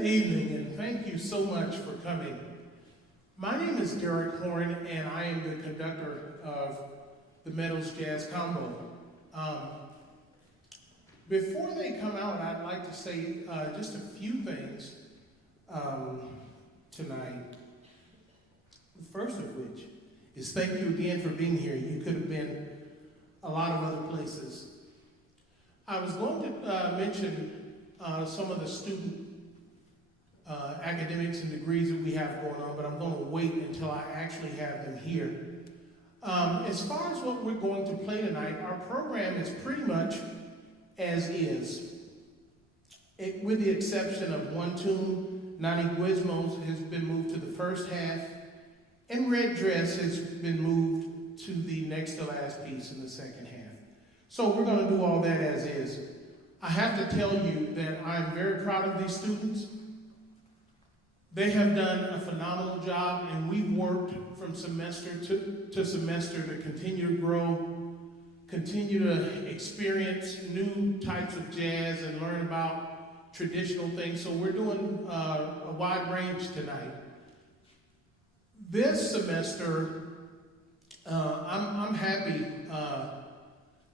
Good evening, and thank you so much for coming. My name is Derek Horn, and I am the conductor of the Meadows Jazz Combo. Before they come out, I'd like to say just a few things tonight. The first of which is thank you again for being here. You could have been a lot of other places. I was going to mention some of the student academics and degrees that we have going on, but I'm going to wait until I actually have them here. As far as what we're going to play tonight, our program is pretty much as is, with the exception of one tune, Nani Gizmos, has been moved to the first half, and Red Dress has been moved to the next to last piece in the second half. So we're going to do all that as is. I have to tell you that I'm very proud of these students. They have done a phenomenal job, and we've worked from semester to semester to continue to grow, continue to experience new types of jazz and learn about traditional things. So we're doing a wide range tonight. This semester, I'm happy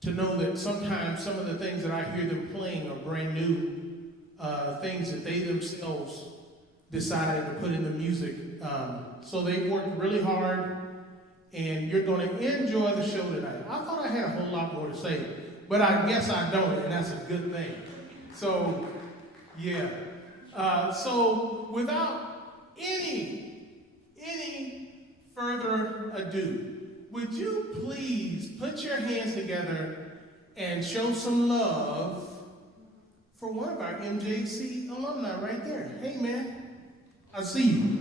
to know that sometimes some of the things that I hear them playing are brand new, things that they themselves decided to put in the music. So they worked really hard, and you're going to enjoy the show tonight. I thought I had a whole lot more to say, but I guess I don't, and that's a good thing. So, yeah. So without any further ado, would you please put your hands together and show some love for one of our MJC alumni right there. Hey, man, I see you.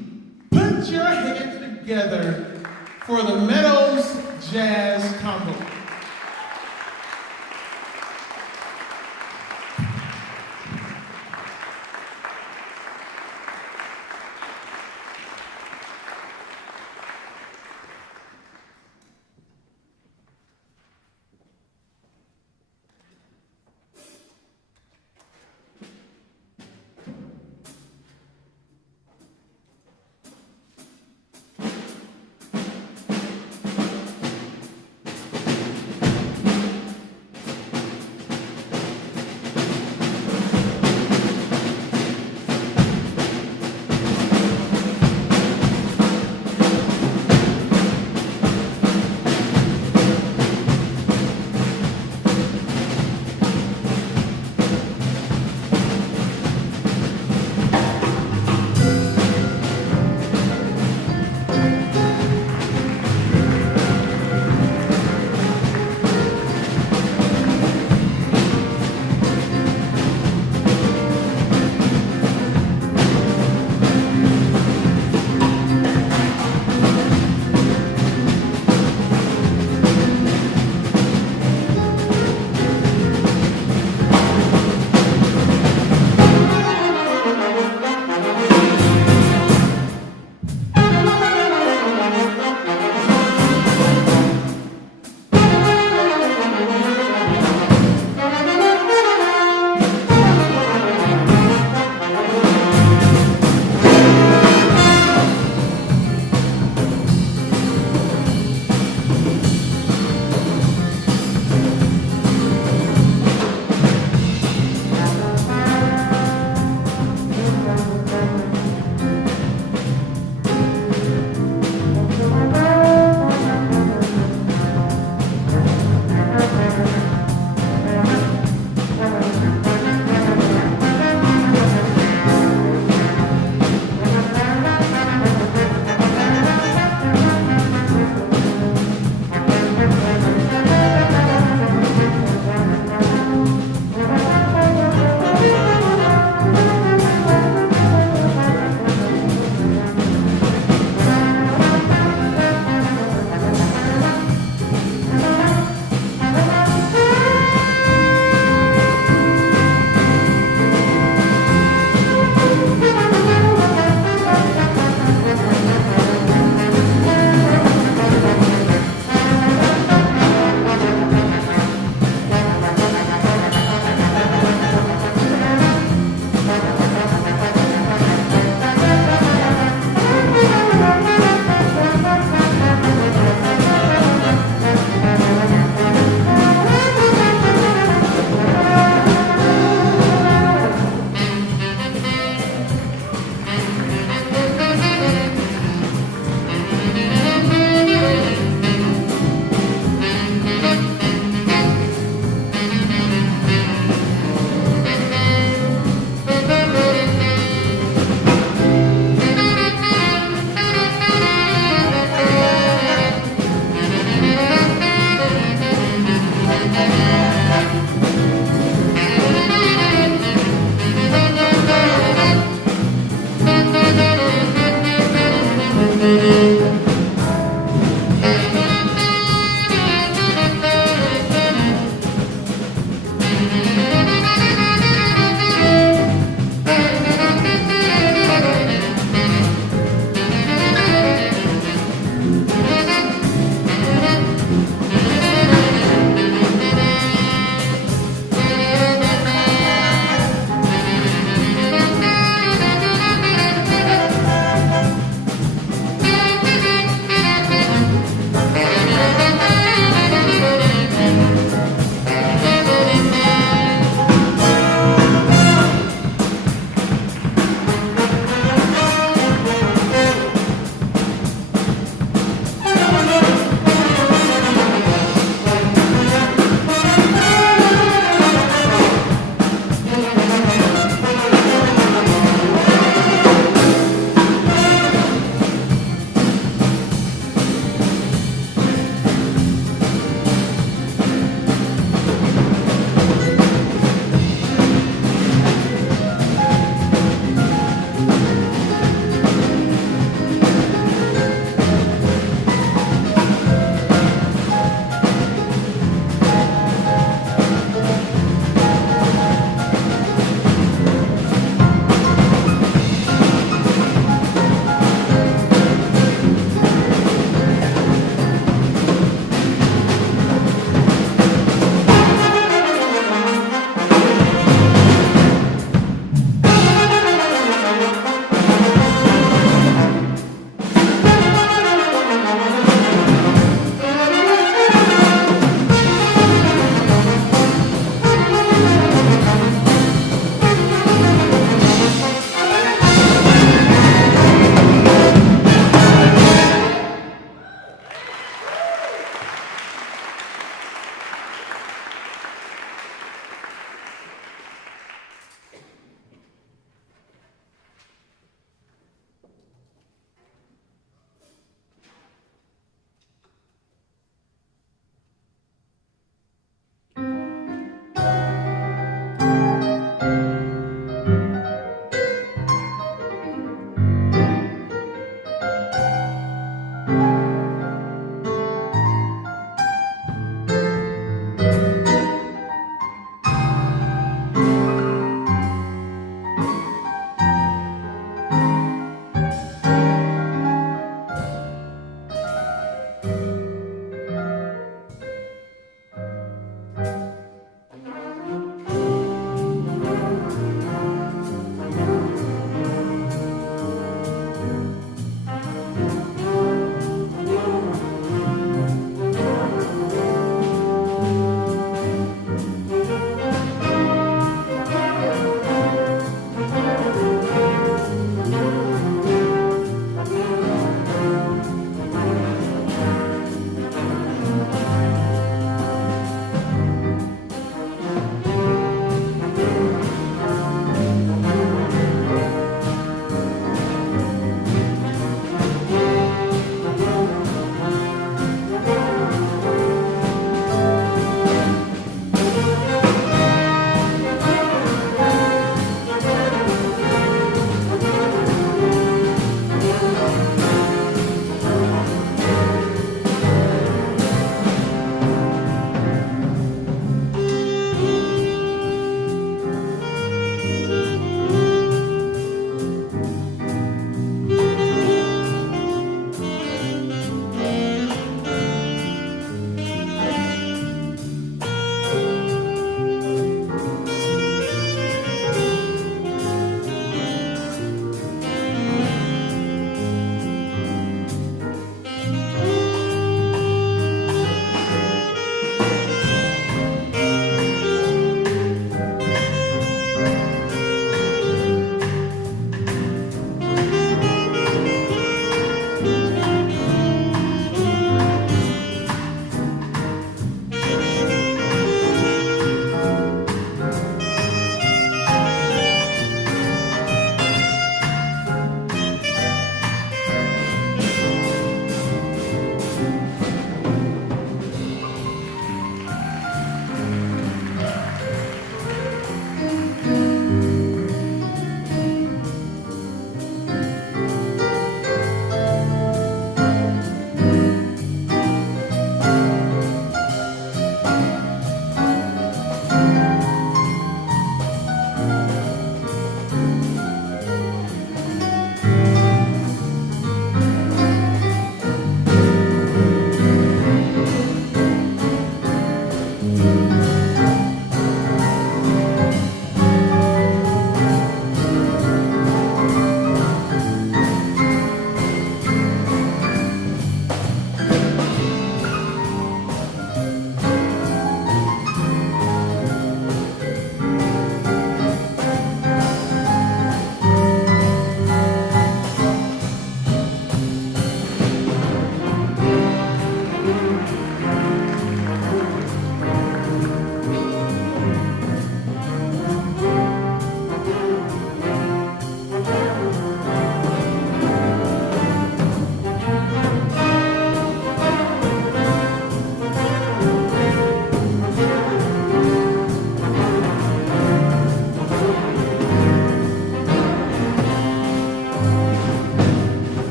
Put your hands together for the Meadows Jazz Combo.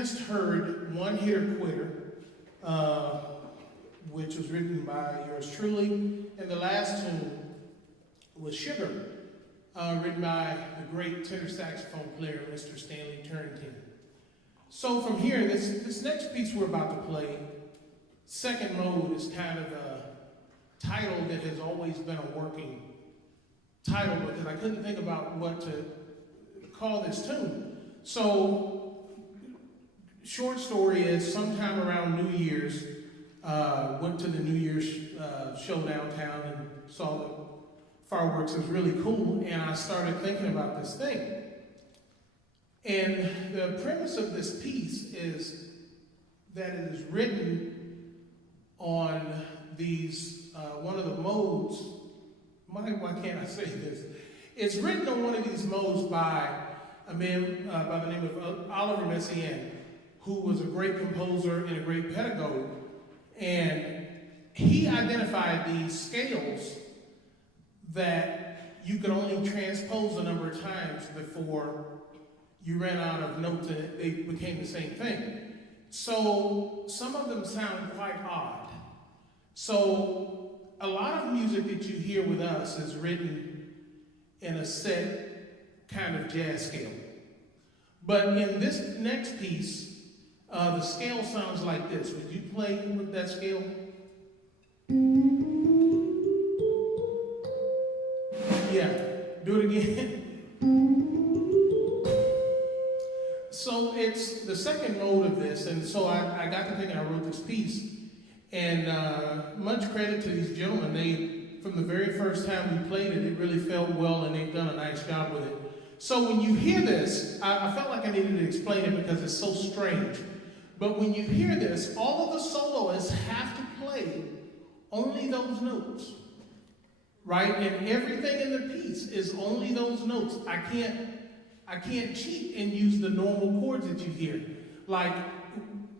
just heard One Hitter Quitter, which was written by yours truly, and the last tune was Sugar, written by the great tenor saxophone player, Mr. Stanley Turrentine. So from here, this next piece we're about to play, Second Mode, is kind of a title that has always been a working title because I couldn't think about what to call this tune. So, short story is sometime around New Year's, went to the New Year's show downtown and saw the fireworks. It was really cool, and I started thinking about this thing. And the premise of this piece is that it is written on these, one of the modes. Why can't I say this? It's written on one of these modes by a man by the name of Oliver Messiaen, who was a great composer and a great pedagogue. And he identified these scales that you could only transpose a number of times before you ran out of notes and they became the same thing. So some of them sound quite odd. So a lot of music that you hear with us is written in a set kind of jazz scale. But in this next piece, the scale sounds like this. Would you play with that scale? Yeah, do it again. So it's the second mode of this, and so I got to thinking I wrote this piece, and much credit to these gentlemen. They, from the very first time we played it, it really felt well, and they've done a nice job with it. So when you hear this, I felt like I needed to explain it because it's so strange. But when you hear this, all of the soloists have to play only those notes, right? And everything in the piece is only those notes. I can't cheat and use the normal chords that you hear. Like,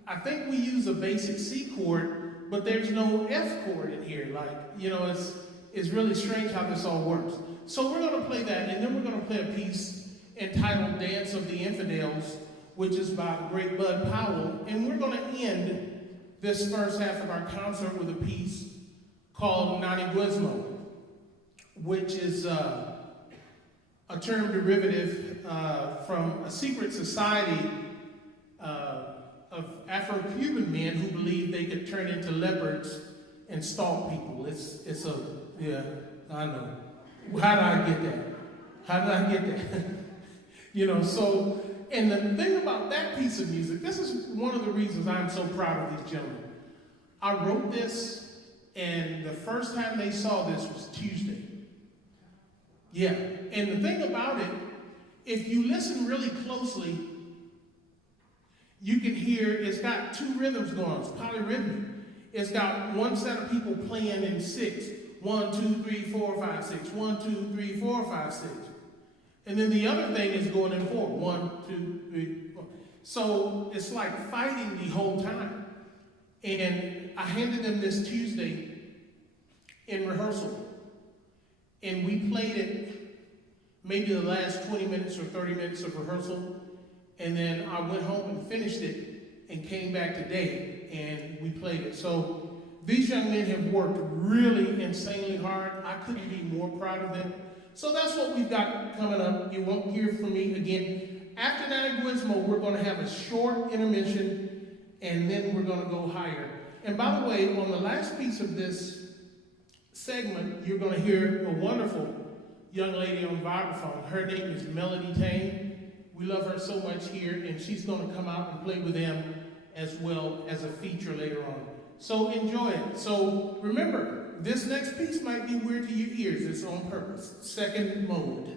I think we use a basic C chord, but there's no F chord in here. Like, you know, it's really strange how this all works. So we're going to play that, and then we're going to play a piece entitled Dance of the Infidels, which is by the great Bud Powell. And we're going to end this first half of our concert with a piece called Naniguismo, which is a term derivative from a secret society of Afro-Cuban men who believed they could turn into leopards and stalk people. Yeah, I know. How did I get that? How did I get that? You know, so, and the thing about that piece of music, this is one of the reasons I'm so proud of these gentlemen. I wrote this, and the first time they saw this was Tuesday. Yeah, and the thing about it, if you listen really closely, you can hear it's got two rhythms going on. It's polyrhythmic. It's got one set of people playing in 6. 1, 2, 3, 4, 5, 6. 1, 2, 3, 4, 5, 6. And then the other thing is going in 4. 1, 2, 3, 4. So it's like fighting the whole time. And I handed them this Tuesday in rehearsal. And we played it maybe the last 20 minutes or 30 minutes of rehearsal. And then I went home and finished it and came back today and we played it. So these young men have worked really insanely hard. I couldn't be more proud of them. So that's what we've got coming up. You won't hear from me again. After Naniguismo, we're going to have a short intermission and then we're going to go higher. And by the way, on the last piece of this segment, you're going to hear a wonderful young lady on vibraphone. Her name is Melody Tane. We love her so much here, and she's going to come out and play with them as well as a feature later on. So enjoy it. So remember, this next piece might be weird to your ears. It's on purpose. Second mode.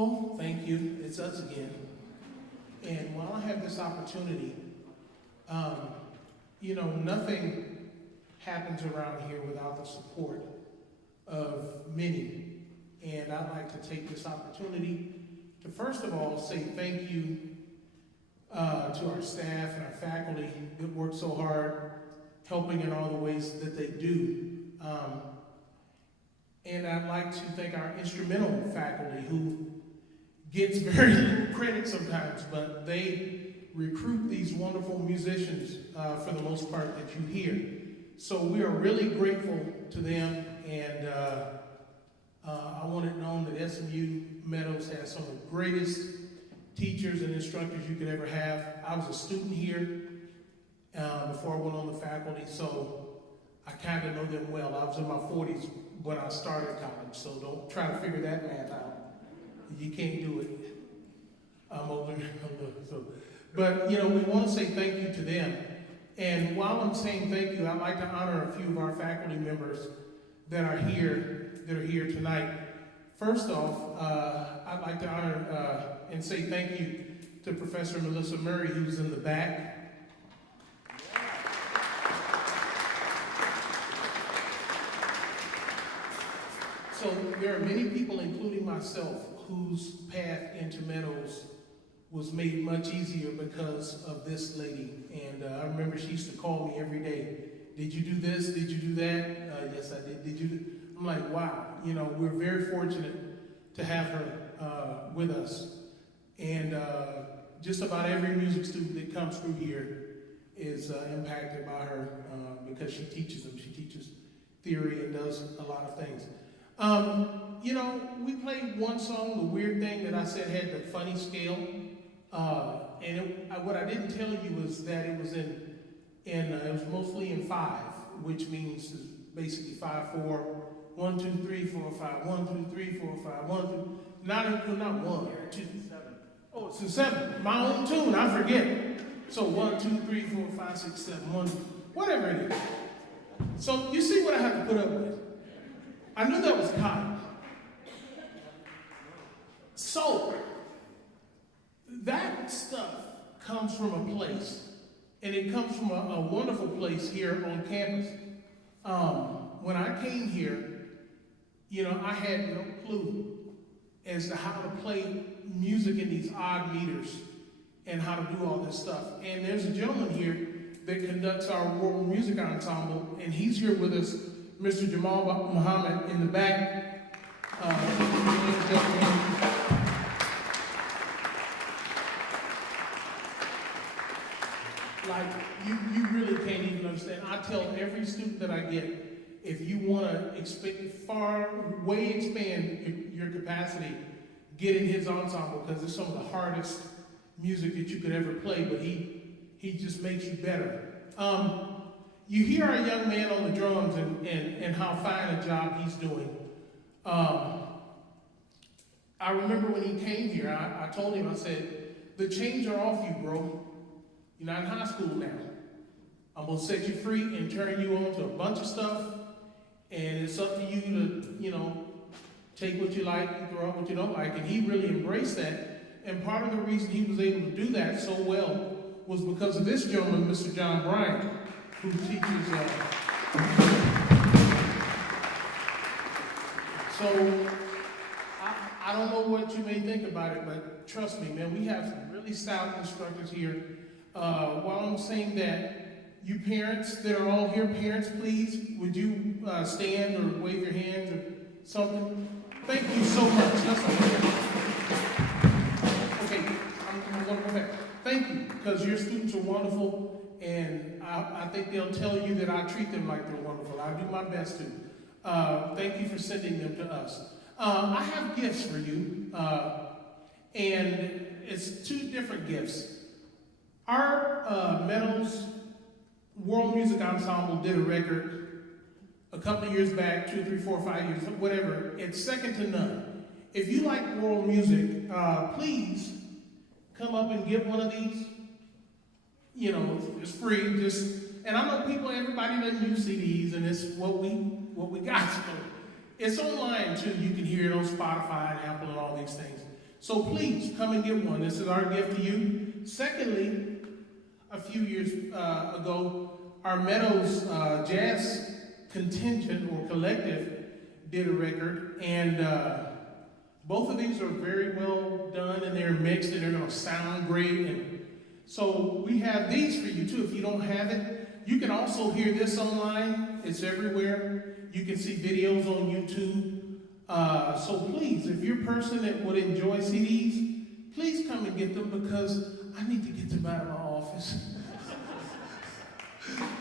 Well, thank you. It's us again. And while I have this opportunity, um, nothing happens around here without the support of many. And I'd like to take this opportunity to first of all say thank you to our staff and our faculty that work so hard, helping in all the ways that they do. And I'd like to thank our instrumental faculty who gets very little credit sometimes, but they recruit these wonderful musicians for the most part that you hear. So we are really grateful to them, and I want it known that SMU Meadows has some of the greatest teachers and instructors you could ever have. I was a student here before I went on the faculty, so I kind of know them well. I was in my 40s when I started college, so don't try to figure that math out. You can't do it. I'm older. But, we want to say thank you to them. And while I'm saying thank you, I'd like to honor a few of our faculty members that are here tonight. First off, I'd like to honor and say thank you to Professor Melissa Murray, who's in the back. So there are many people, including myself, whose path into Meadows was made much easier because of this lady. And I remember she used to call me every day. Did you do this? Did you do that? Yes, I did. Did you? I'm like, wow. We're very fortunate to have her with us. And just about every music student that comes through here is impacted by her because she teaches them. She teaches theory and does a lot of things. We played one song, The Weird Thing, that I said had the funny scale. What I didn't tell you was that it was it was mostly in 5, which means basically 5/4, 1 2 3 4 5, 1 2 3 4 5, 1 2. Not 1 2. Oh, it's in 7. My own tune, I forget. So 1 2 3 4 5 6 7 1, whatever it is. So you see what I have to put up with. I knew that was kind. So, that stuff comes from a place, and it comes from a wonderful place here on campus. When I came here, I had no clue as to how to play music in these odd meters and how to do all this stuff. And there's a gentleman here that conducts our world music ensemble, and he's here with us, Mr. Jamal Muhammad in the back. Like, you really can't even understand. I tell every student that I get, if you want to expand your capacity, get in his ensemble, because it's some of the hardest music that you could ever play, but he just makes you better. You hear our young man on the drums and how fine a job he's doing. I remember when he came here, I told him, I said, the chains are off you, bro. You're not in high school now. I'm going to set you free and turn you on to a bunch of stuff, and it's up to you to, take what you like and throw out what you don't like. And he really embraced that. And part of the reason he was able to do that so well was because of this gentleman, Mr. John Bryant, who teaches. So I don't know what you may think about it, but trust me, man, we have some really stout instructors here. While I'm saying that, you parents that are all here, parents, please, would you stand or wave your hands or something? Thank you so much. Okay, I'm going to go back. Thank you, because your students are wonderful, and I think they'll tell you that I treat them like they're wonderful. I do my best to. Thank you for sending them to us. I have gifts for you, and it's 2 different gifts. Our Meadows World Music Ensemble did a record a couple of years back, 2, 3, 4, 5 years, whatever. It's second to none. If you like world music, please come up and get one of these. It's free. And I know everybody doesn't use CDs, and it's what we got. It's online too. You can hear it on Spotify and Apple and all these things. So please come and get one. This is our gift to you. Secondly, a few years ago, our Meadows Jazz contingent or collective did a record, and both of these are very well done, and they're mixed, and they're going to sound great. And so we have these for you too. If you don't have it, you can also hear this online. It's everywhere. You can see videos on YouTube. So please, if you're a person that would enjoy CDs, please come and get them, because I need to get them out of my office.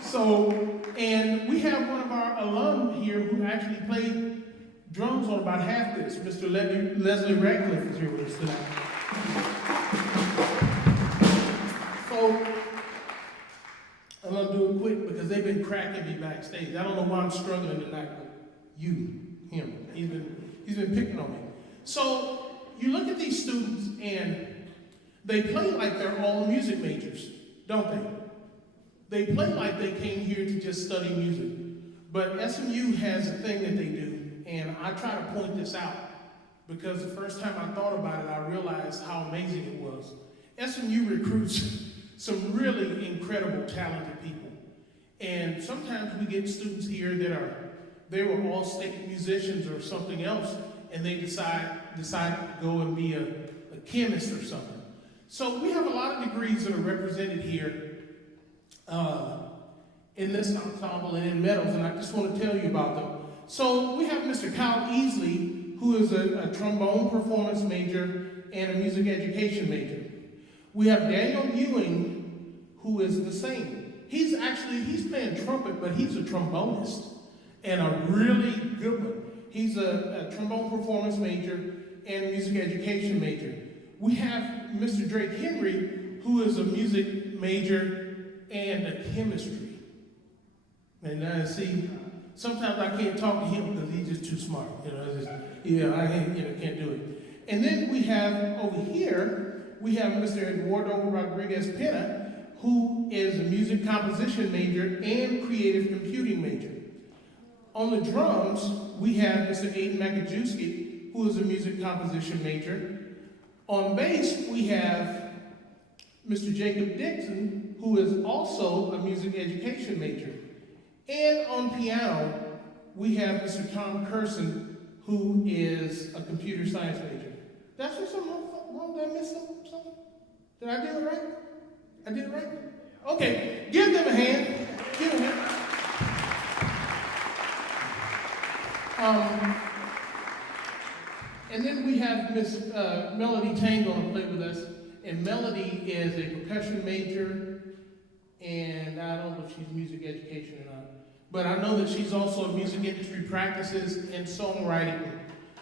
So, and we have one of our alum here who actually played drums on about half this. Mr. Leslie Radcliffe is here with us tonight. So, I'm going to do it quick because they've been cracking me backstage. I don't know why I'm struggling tonight, but him, he's been picking on me. So, you look at these students and they play like they're all music majors, don't they? They play like they came here to just study music. But SMU has a thing that they do, and I try to point this out because the first time I thought about it, I realized how amazing it was. SMU recruits some really incredible, talented people. And sometimes we get students here that they were all state musicians or something else, and they decide to go and be a chemist or something. So we have a lot of degrees that are represented here in this ensemble and in Meadows, and I just want to tell you about them. So we have Mr. Kyle Easley, who is a trombone performance major and a music education major. We have Daniel Ewing, who is the same. He's playing trumpet, but he's a trombonist, and a really good one. He's a trombone performance major and a music education major. We have Mr. Drake Henry, who is a music major and a chemistry. And see, sometimes I can't talk to him because he's just too smart. I can't do it. And then we have over here, we have Mr. Eduardo Rodriguez Pena, who is a music composition major and creative computing major. On the drums, we have Mr. Aiden Makajewski, who is a music composition major. On bass, we have Mr. Jacob Dixon, who is also a music education major. And on piano, we have Mr. Tom Curson, who is a computer science major. Did I say something wrong? Did I miss something? Did I do it right? I did it right? Okay, give them a hand. Give them a hand. And then we have Miss Melody Tang going to play with us. And Melody is a percussion major, and I don't know if she's music education or not. But I know that she's also a music industry practices and songwriting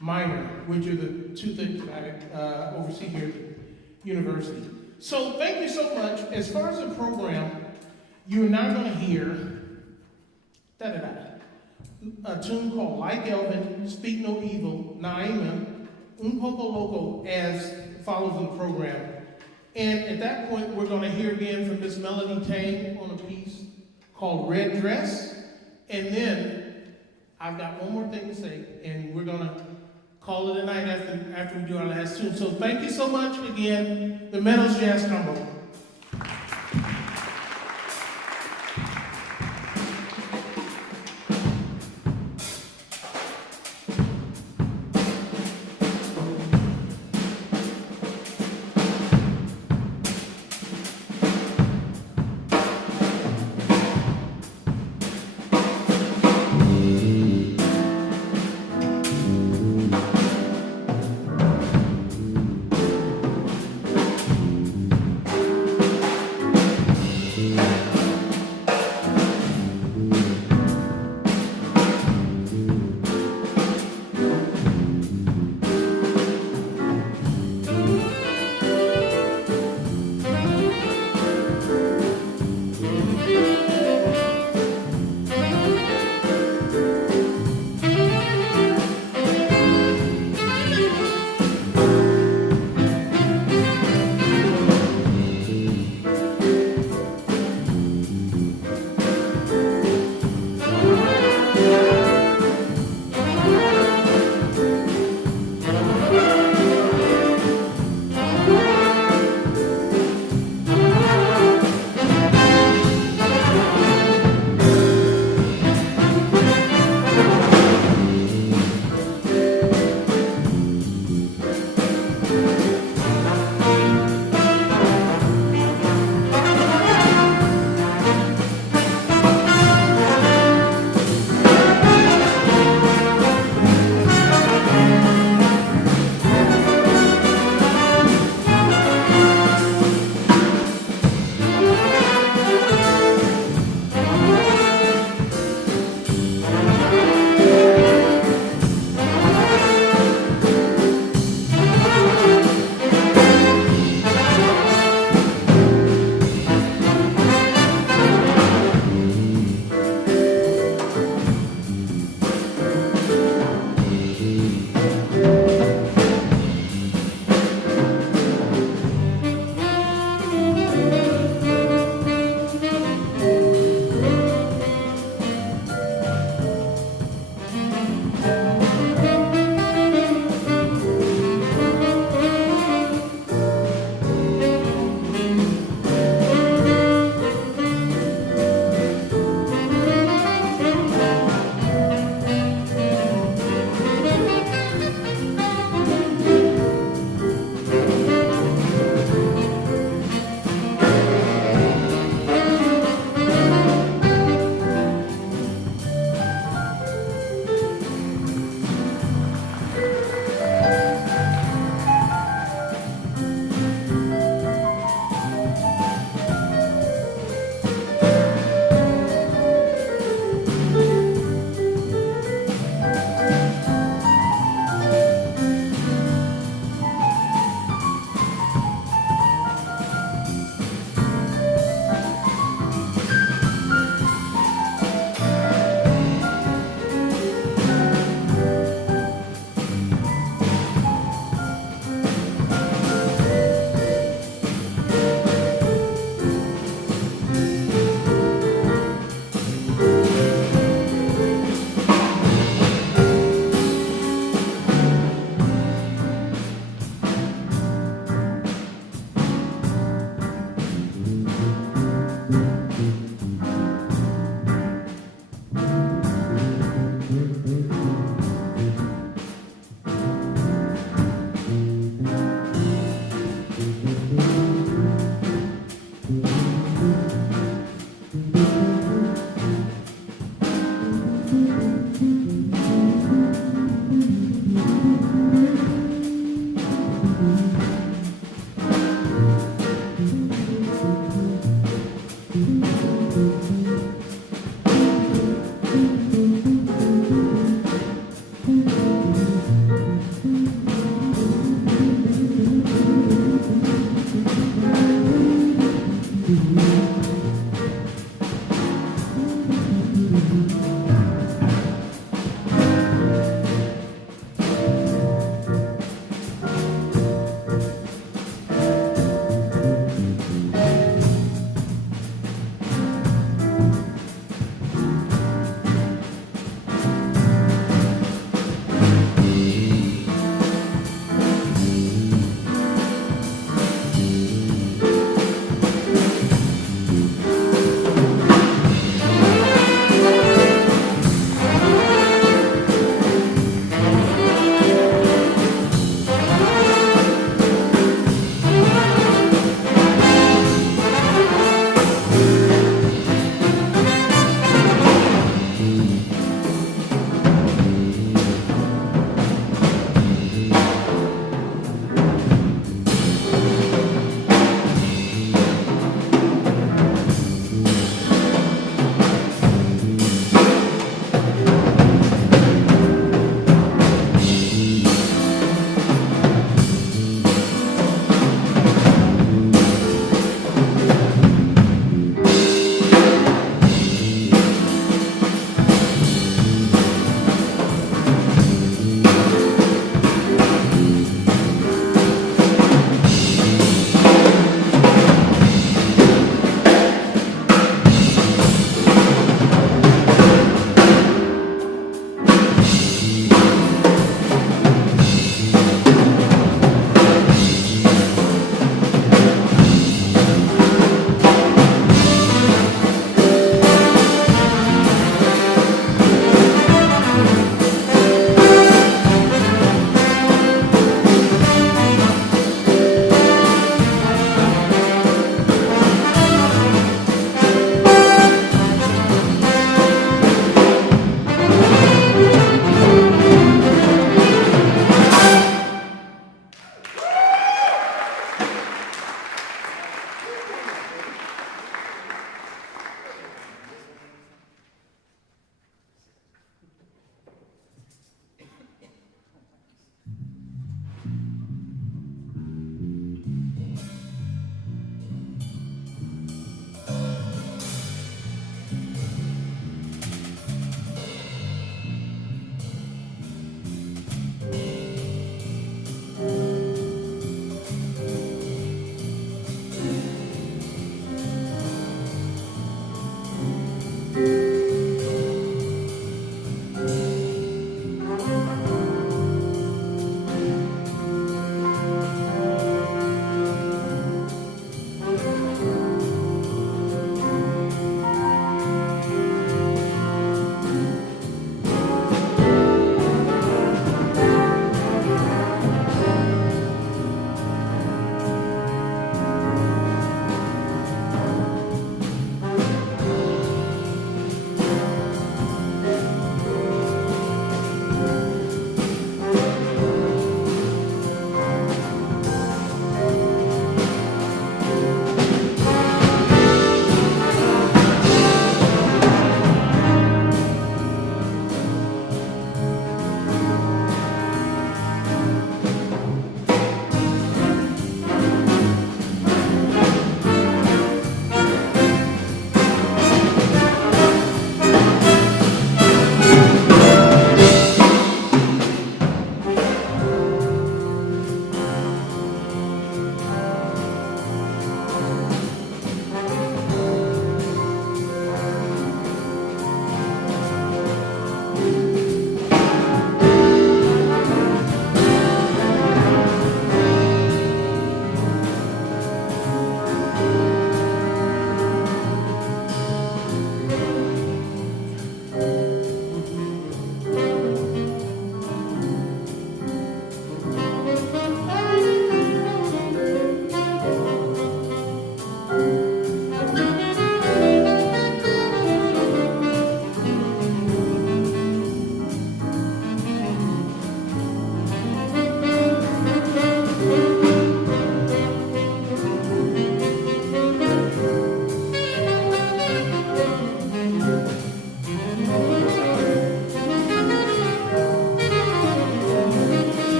minor, which are the two things that I oversee here at the university. So thank you so much. As far as the program, you're now going to hear a tune called Like Elvin, Speak No Evil, Naima, Un Poco Loco, as follows in the program. And at that point, we're going to hear again from Miss Melody Tang on a piece called Red Dress. And then I've got one more thing to say, and we're going to call it a night after we do our last tune. So thank you so much again, the Meadows Jazz Combo.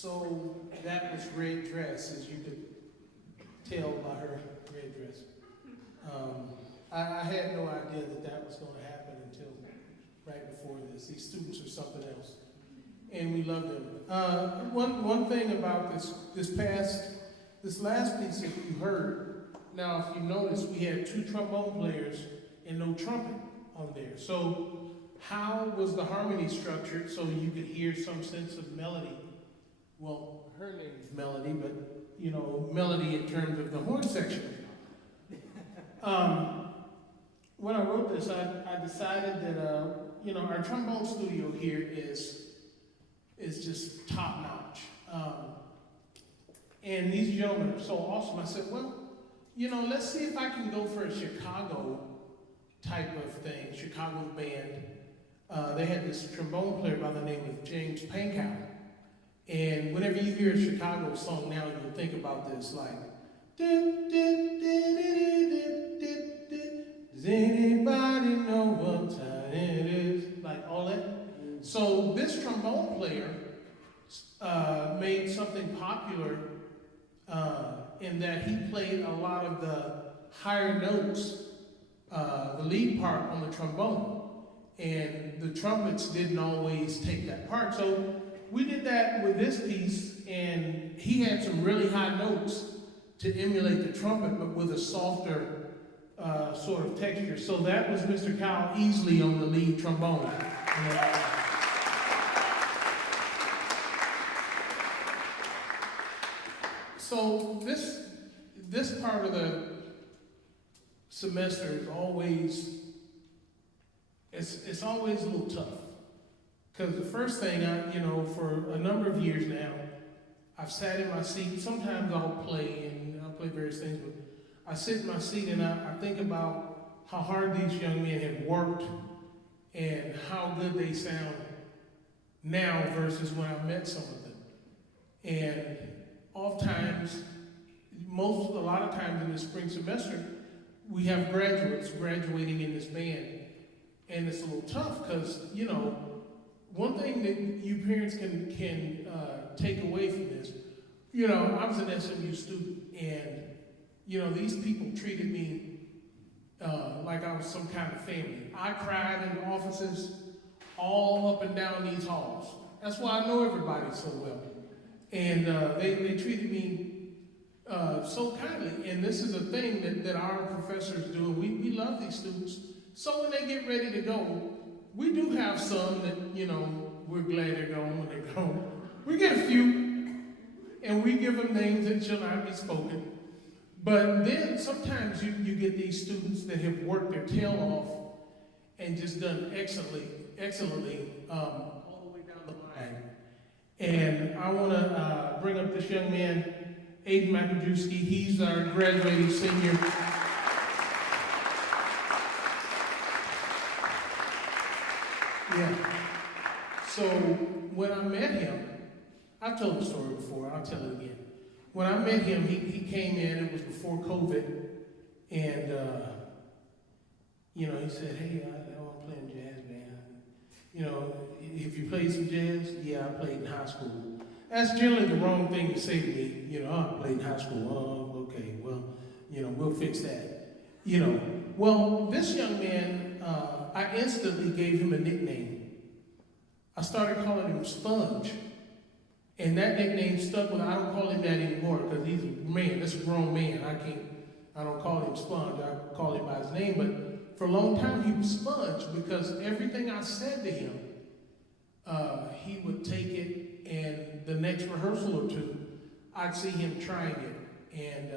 So that was red dress, as you could tell by her red dress. I had no idea that was going to happen until right before this. These students are something else, and we love them. One thing about this last piece that you heard. Now, if you notice, we had 2 trombone players and no trumpet on there. So, how was the harmony structured so you could hear some sense of melody? Well, her name is Melody, but melody in terms of the horn section. When I wrote this, I decided that our trombone studio here is just top notch, and these gentlemen are so awesome. I said, well, let's see if I can go for a Chicago type of thing, Chicago band. They had this trombone player by the name of James Pankow. And whenever you hear a Chicago song now, you'll think about this, like, does anybody know what time it is? Like all that. So this trombone player made something popular in that he played a lot of the higher notes, the lead part on the trombone. And the trumpets didn't always take that part. So we did that with this piece, and he had some really high notes to emulate the trumpet, but with a softer sort of texture. So that was Mr. Kyle Easley on the lead trombone. So this part of the semester is always, it's always a little tough. Because the first thing, for a number of years now, I've sat in my seat. Sometimes I'll play, and I'll play various things, but I sit in my seat and I think about how hard these young men have worked and how good they sound now versus when I met some of them. And oftentimes, a lot of times in the spring semester, we have graduates graduating in this band. And it's a little tough because, one thing that you parents can take away from this, I was an SMU student, and, these people treated me like I was some kind of family. I cried in offices all up and down these halls. That's why I know everybody so well. And they treated me so kindly. And this is a thing that our professors do, and we love these students. So when they get ready to go, we do have some that, we're glad they're gone when they're gone. We get a few, and we give them names that shall not be spoken. But then sometimes you get these students that have worked their tail off and just done excellently all the way down the line. And I want to bring up this young man, Aiden Makajewski. He's our graduating senior. Yeah. So when I met him, I've told the story before, I'll tell it again. When I met him, he came in, it was before COVID, and, he said, hey, I want to play in jazz band. If you played some jazz, yeah, I played in high school. That's generally the wrong thing to say to me, I played in high school. Oh, okay, well, we'll fix that. Well, this young man, I instantly gave him a nickname. I started calling him Sponge. And that nickname stuck with him. I don't call him that anymore because he's a man, that's a grown man. I don't call him Sponge, I call him by his name. But for a long time he was Sponge because everything I said to him, he would take it, and the next rehearsal or two, I'd see him trying it. And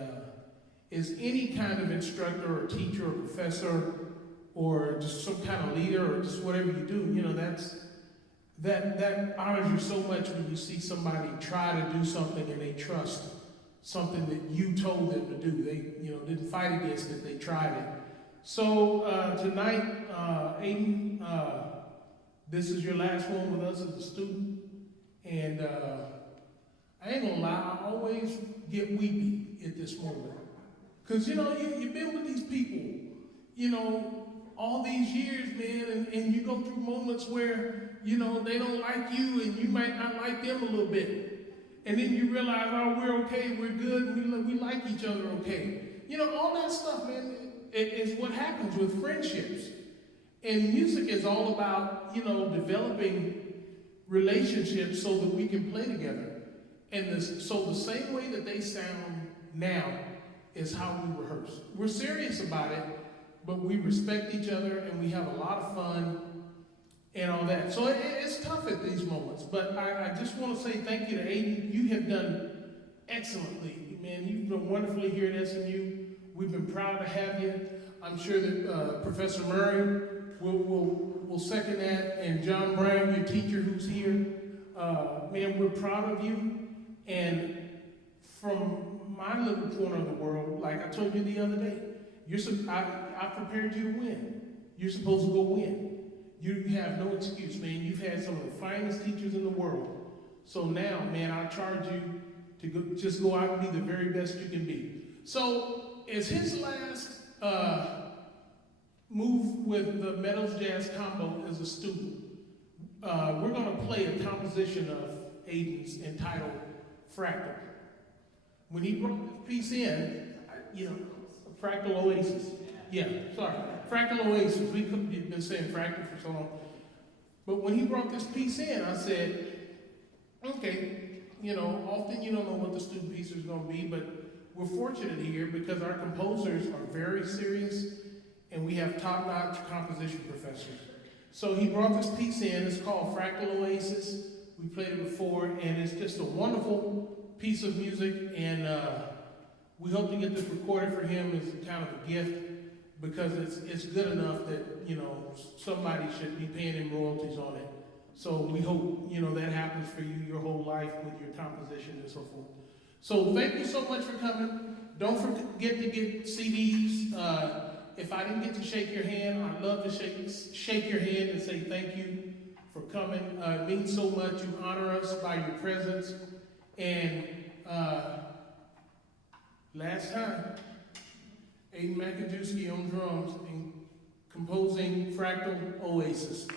as any kind of instructor or teacher or professor or just some kind of leader or just whatever you do, that honors you so much when you see somebody try to do something and they trust something that you told them to do. They, didn't fight against it, they tried it. So tonight, Aiden, this is your last one with us as a student. And I ain't gonna lie, I always get weepy at this moment. Because, you've been with these people, all these years, man, and you go through moments where, they don't like you and you might not like them a little bit. And then you realize, oh, we're okay, we're good, we like each other okay. You know, all that stuff, man, is what happens with friendships. And music is all about, you know, developing relationships so that we can play together. And so the same way that they sound now is how we rehearse. We're serious about it, but we respect each other and we have a lot of fun and all that. So it's tough at these moments, but I just want to say thank you to Aiden. You have done excellently. Man, you've done wonderfully here at SMU. We've been proud to have you. I'm sure that Professor Murray will second that, and John Brown, your teacher who's here. Man, we're proud of you. And from my little corner of the world, like I told you the other day, I prepared you to win. You're supposed to go win. You have no excuse, man. You've had some of the finest teachers in the world. So now, man, I charge you to just go out and be the very best you can be. So, as his last move with the Meadows Jazz Combo as a student, we're going to play a composition of Aiden's entitled Fractal. When he brought this piece in, Fractal Oasis. Yeah, sorry. Fractal Oasis. We've been saying fractal for so long. But when he brought this piece in, I said, okay, often you don't know what the student piece is going to be, but we're fortunate here because our composers are very serious and we have top-notch composition professors. So he brought this piece in. It's called Fractal Oasis. We played it before, and it's just a wonderful piece of music, and we hope to get this recorded for him as kind of a gift because it's good enough that, somebody should be paying him royalties on it. So we hope, that happens for you your whole life with your composition and so forth. So thank you so much for coming. Don't forget to get CDs. If I didn't get to shake your hand, I'd love to shake your hand and say thank you for coming. It means so much. You honor us by your presence. And last time, Aiden Makajewski on drums and composing Fractal Oasis.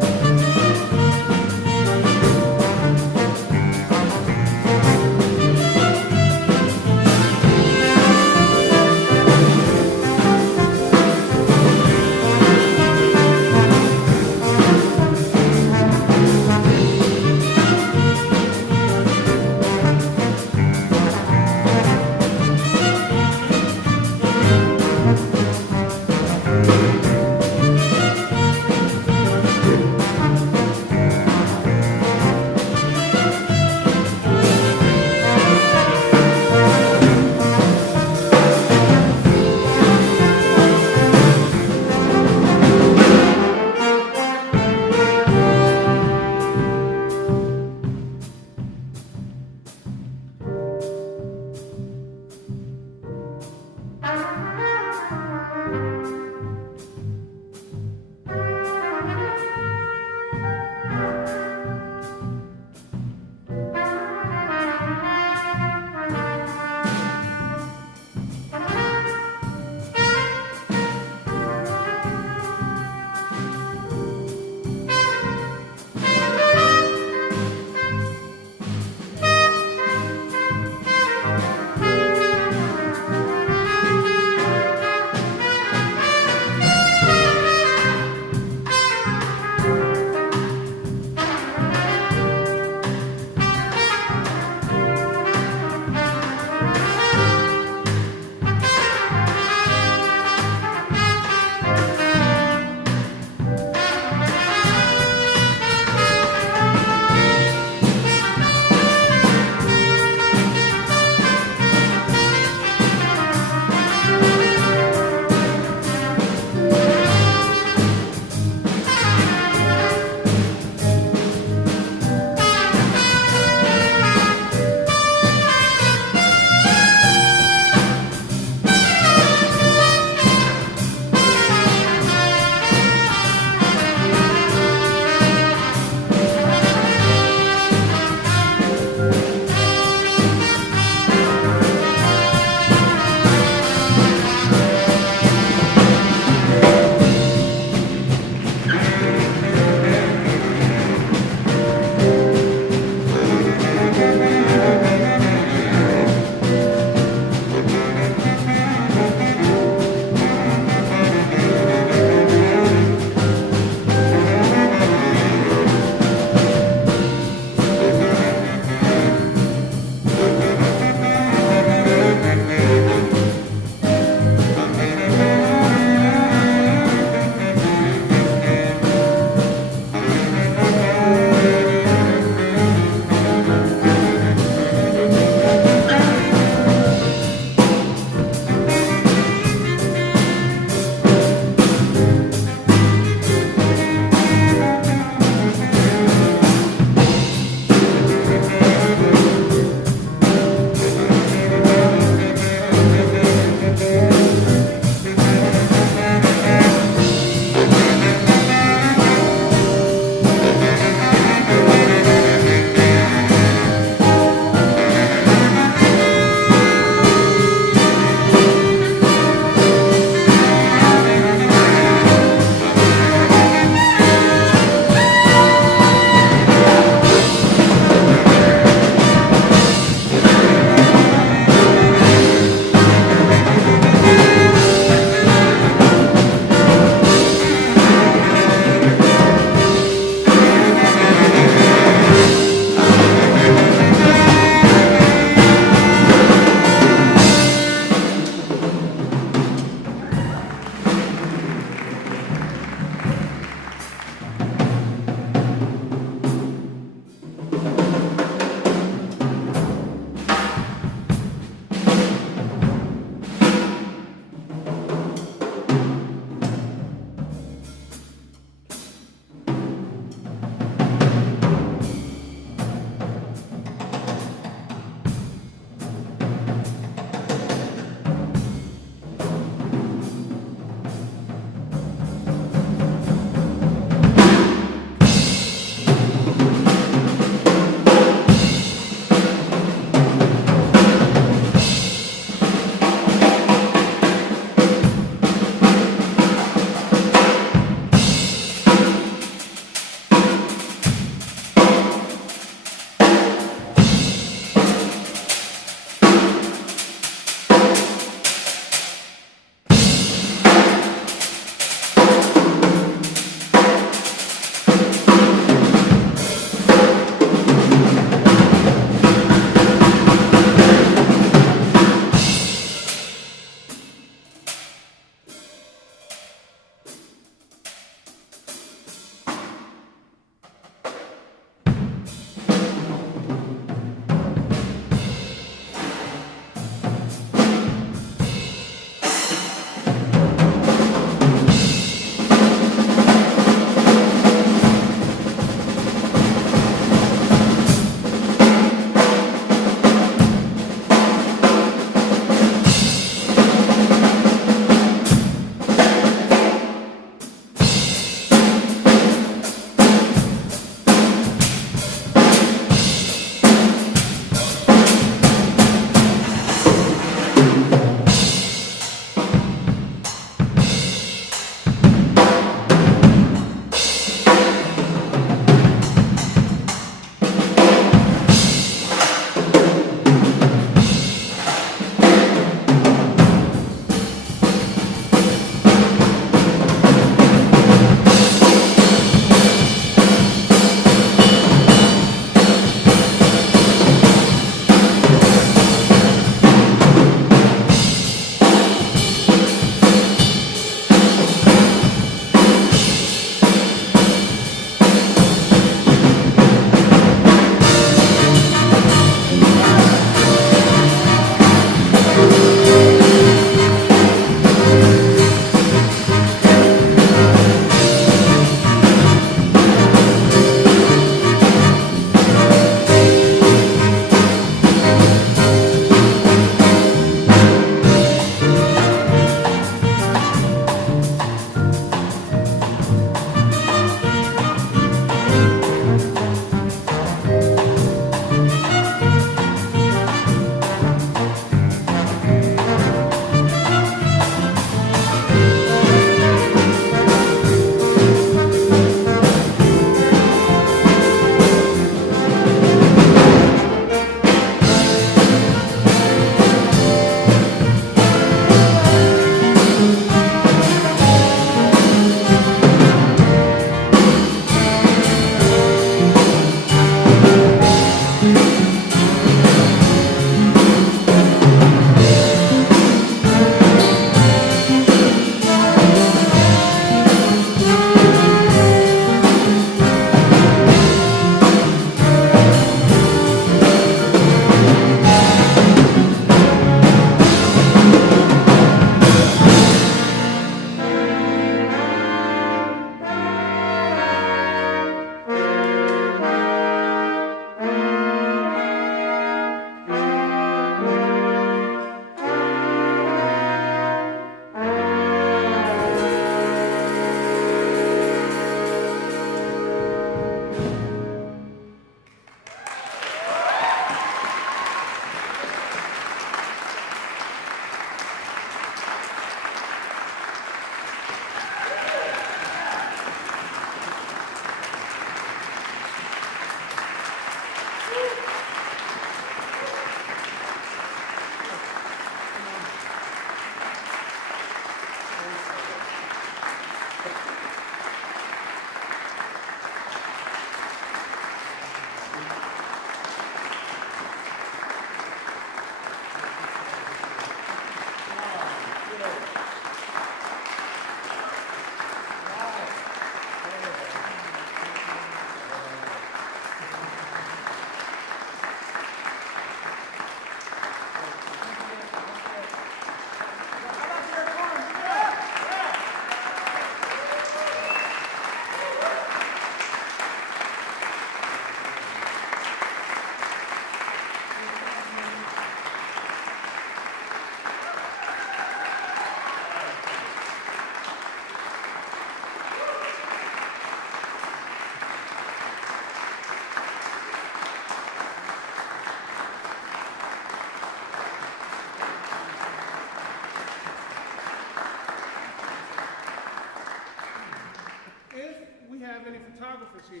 photographers here.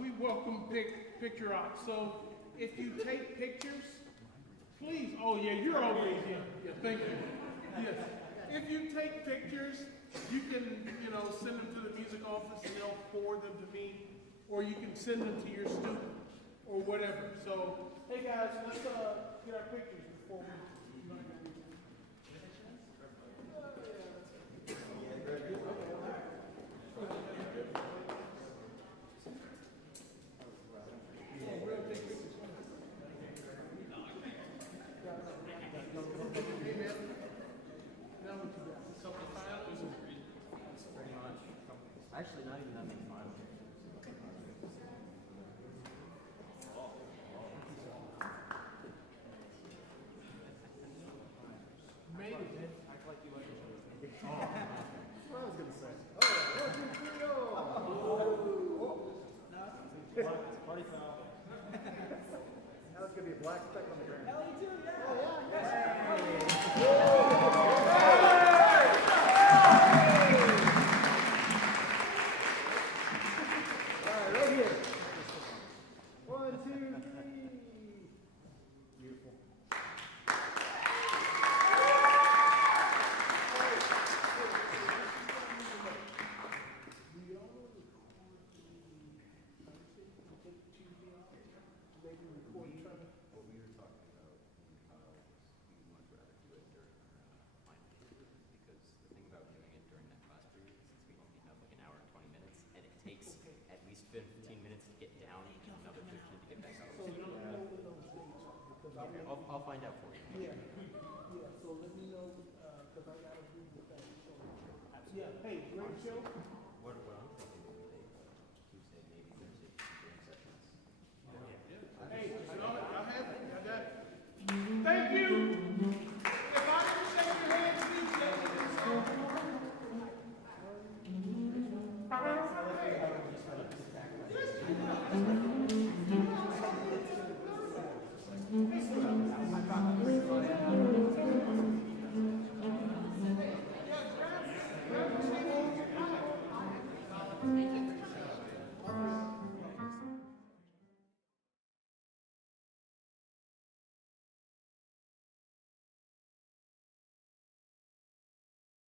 We welcome picture ops. So if you take pictures, please, oh yeah, you're always, yeah, thank you. Yes. If you take pictures, you can, send them to the music office and they'll forward them to me, or you can send them to your student, or whatever. So, hey guys, let's get our pictures before we. Actually, not even that many miles. Made it, man. Act like you like it. That's what I was going to say. Oh, 1, 2, 3, oh! Party foul. Now it's going to be a black speck on the ground. Ellie too, yeah. Oh, yeah, yes. All right, right here. 1, 2, 3. Beautiful. What we were talking about in college was we'd much rather do it during our final periods, because the thing about doing it during that class period is we only have like an hour and 20 minutes, and it takes at least 15 minutes to get down and another 15 to get back up. Okay, I'll find out for you. Yeah, so let me know, because I gotta agree with that. So, yeah, hey, great show. What I'm thinking would be Tuesday, maybe Thursday, during sessions. Hey, y'all have it, y'all got it. Thank you. If I didn't shake your hand, please let me know.